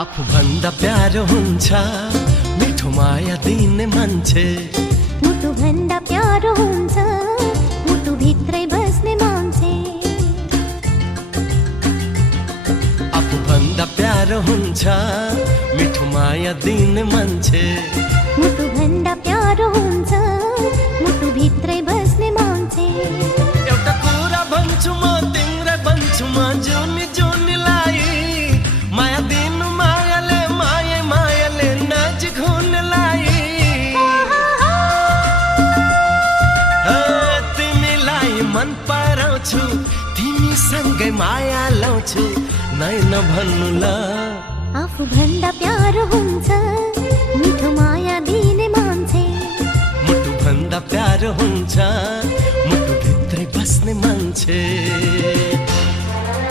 आफू भन्दा प्यारो हुन्छ मिठो माया दिने मान्छे। मुटु भन्दा प्यारो हुन्छ मुटु भित्रै बस्ने मान्छे। आफू भन्दा प्यारो हुन्छ मिठो माया दिने मान्छे। मुटु भन्दा प्यारो हुन्छ मुटु भित्रै बस्ने मान्छे। एउटा कुरा भन्छु म तिम्रै भन्छु म जुनी जुनीलाई माया दिनु मायाले माया मायाले नजिक हुनलाई। तिमीलाई मन पराउँछु तिमीसँगै माया लाउँछु नै नभन्नु ल। आफू भन्दा प्यारो हुन्छ मिठो माया दिने मान्छे। मुटु भन्दा प्यारो हुन्छ मुटु भित्रै बस्ने मान्छे।